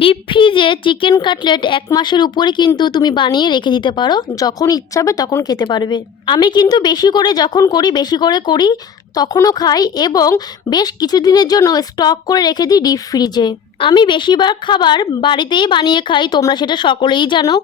Deep ফ্রিজে chicken cutlet এক মাসের উপরে কিন্তু তুমি বানিয়ে রেখে দিতে পারো। যখন ইচ্ছা হবে তখন খেতে পারবে। আমি কিন্তু বেশি করে যখন করি, বেশি করে করি, তখনও খাই এবং বেশ কিছুদিনের জন্য স্টক করে রেখে দিই ডিপ ফ্রিজে আমি বেশিরভাগ খাবার বাড়িতেই বানিয়ে খাই, তোমরা সেটা সকলেই জানো।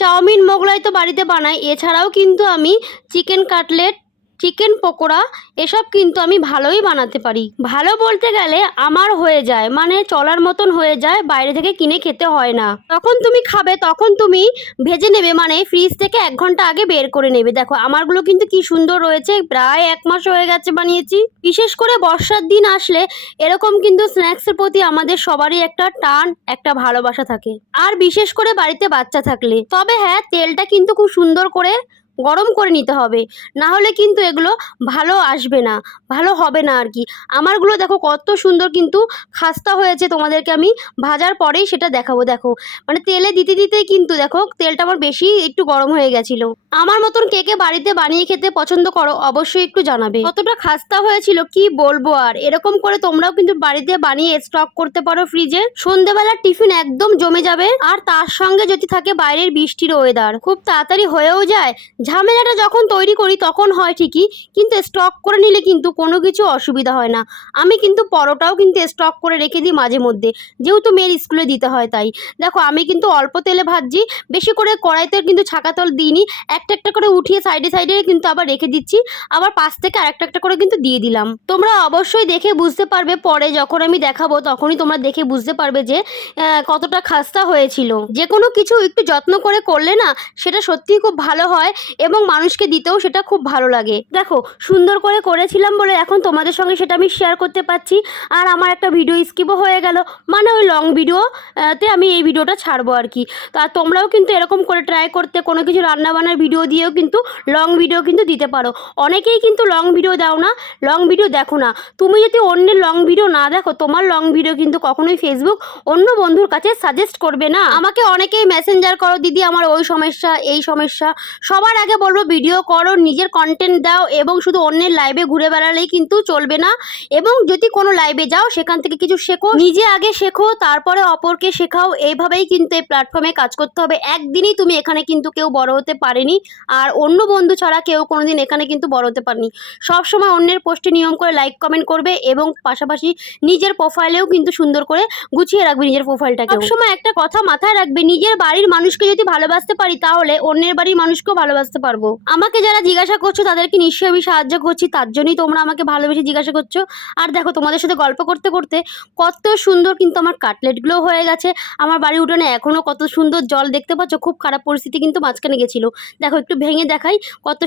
চাউমিন মোগলাই তো বাড়িতে বানাই, এছাড়াও কিন্তু আমি চিকেন কাটলেট চিকেন পকোড়া, এসব কিন্তু আমি ভালোই বানাতে পারি। ভালো বলতে গেলে আমার হয়ে যায় মানে চলার মতন হয়ে যায়, বাইরে থেকে কিনে খেতে হয় না। তখন তুমি খাবে, তখন তুমি ভেজে নেবে মানে ফ্রিজ থেকে এক ঘণ্টা আগে বের করে নেবে। দেখো, আমারগুলো কিন্তু কি সুন্দর রয়েছে, প্রায় এক মাস হয়ে গেছে বানিয়েছি। বিশেষ করে বর্ষার দিন আসলে এরকম কিন্তু স্ন্যাক্সের প্রতি আমাদের সবারই একটা টান, একটা ভালোবাসা থাকে। আর বিশেষ করে বাড়িতে বাচ্চা থাকলে। তবে হ্যাঁ তেলটা কিন্তু খুব সুন্দর করে গরম করে নিতে হবে। না হলে কিন্তু এগুলো ভালো আসবে না, ভালো হবে না আর কি। আমারগুলো দেখো কত সুন্দর কিন্তু খাস্তা হয়েছে, তোমাদেরকে আমি ভাজার পরেই সেটা দেখাবো, দেখো। মানে তেলে দিতে দিতেই কিন্তু দেখো তেলটা আমার বেশি একটু গরম হয়ে গেছিল। আমার মতন কে কে বাড়িতে বানিয়ে খেতে পছন্দ করো অবশ্যই একটু জানাবে। কতটা খাস্তা হয়েছিল কি বলব আর? এরকম করে তোমরাও কিন্তু বাড়িতে বানিয়ে স্টক করতে পারো ফ্রিজে সন্ধেবেলার টিফিন একদম জমে যাবে। আর তার সঙ্গে যদি থাকে বাইরের বৃষ্টির ওয়েদার খুব তাড়াতাড়ি হয়েও যায় ঝামেলাটা যখন তৈরি করি তখন হয় ঠিকই, কিন্তু স্টক করে নিলে কিন্তু কোনো কিছু অসুবিধা হয় না। আমি কিন্তু পরোটাও কিন্তু স্টক করে রেখে দিই মাঝে মধ্যে, যেহেতু মেয়ের স্কুলে দিতে হয় তাই। দেখো, আমি কিন্তু অল্প তেলে ভাজছি, বেশি করে কড়াইতে কিন্তু ছাকা তল দিইনি, একটা একটা করে উঠিয়ে সাইডে সাইডে কিন্তু আবার রেখে দিচ্ছি, আবার পাশ থেকে আরেকটা একটা করে কিন্তু দিয়ে দিলাম। তোমরা অবশ্যই দেখে বুঝতে পারবে পরে যখন আমি দেখাবো তখনই তোমরা দেখে বুঝতে পারবে যে কতটা খাস্তা হয়েছিল। যে কোনো কিছু একটু যত্ন করে করলে না, সেটা সত্যিই খুব ভালো হয়। এবং মানুষকে দিতেও সেটা খুব ভালো লাগে। দেখো, সুন্দর করে করেছিলাম বলে এখন তোমাদের সঙ্গে সেটা আমি শেয়ার করতে পারছি। আর আমার একটা ভিডিও স্কিপও হয়ে গেল। মানে ওই লং ভিডিও তে আমি এই ভিডিওটা ছাড়বো আর কি। তা তোমরাও কিন্তু এরকম করে ট্রাই করতে, কোনো কিছু রান্নাবান্নার ভিডিও দিয়েও কিন্তু লং ভিডিও কিন্তু দিতে পারো। অনেকেই কিন্তু লং ভিডিও দাও না লং ভিডিও দেখো না। তুমি যদি অন্যের লং ভিডিও না দেখো, তোমার লং ভিডিও কিন্তু কখনোই ফেসবুক অন্য বন্ধুর কাছে সাজেস্ট করবে না। আমাকে অনেকেই মেসেঞ্জার করো, দিদি, আমার ওই সমস্যা, এই সমস্যা। সবার বলব ভিডিও করো, নিজের কন্টেন্ট দাও এবং শুধু অন্যের লাইভে ঘুরে বেড়ালেই কিন্তু চলবে না। এবং যদি কোনো লাইভে যাও, সেখান থেকে কিছু শেখো, নিজে আগে শেখো, তারপরে অপরকে শেখাও। এইভাবেই কিন্তু এই প্ল্যাটফর্মে কাজ করতে হবে। একদিনই তুমি এখানে কিন্তু কেউ বড় হতে পারেনি, আর অন্য বন্ধু ছাড়া কেউ কোনোদিন এখানে কিন্তু বড় হতে পারেনি। সবসময় অন্যের পোস্টে নিয়ম করে লাইক কমেন্ট করবে এবং পাশাপাশি নিজের প্রোফাইলেও কিন্তু সুন্দর করে গুছিয়ে রাখবে নিজের প্রোফাইলটাকে সবসময় একটা কথা মাথায় রাখবে, নিজের বাড়ির মানুষকে যদি ভালোবাসতে পারি, তাহলে অন্যের বাড়ির মানুষকেও ভালোবাসতে পারব। আমাকে যারা জিজ্ঞাসা করছ, তাদেরকে নিশ্চয়ই আমি সাহায্য করছি। তার জন্যই তোমরা আমাকে ভালোবেসে জিজ্ঞাসা করছ। আর দেখো, তোমাদের সাথে গল্প করতে করতে কত সুন্দর কিন্তু আমার কাটলেটগুলো হয়ে গেছে। আমার বাড়ির উঠোনে এখনও কত সুন্দর জল দেখতে পাচ্ছ। খুব খারাপ পরিস্থিতি কিন্তু মাঝখানে গেছিল। দেখো, একটু ভেঙে দেখাই কত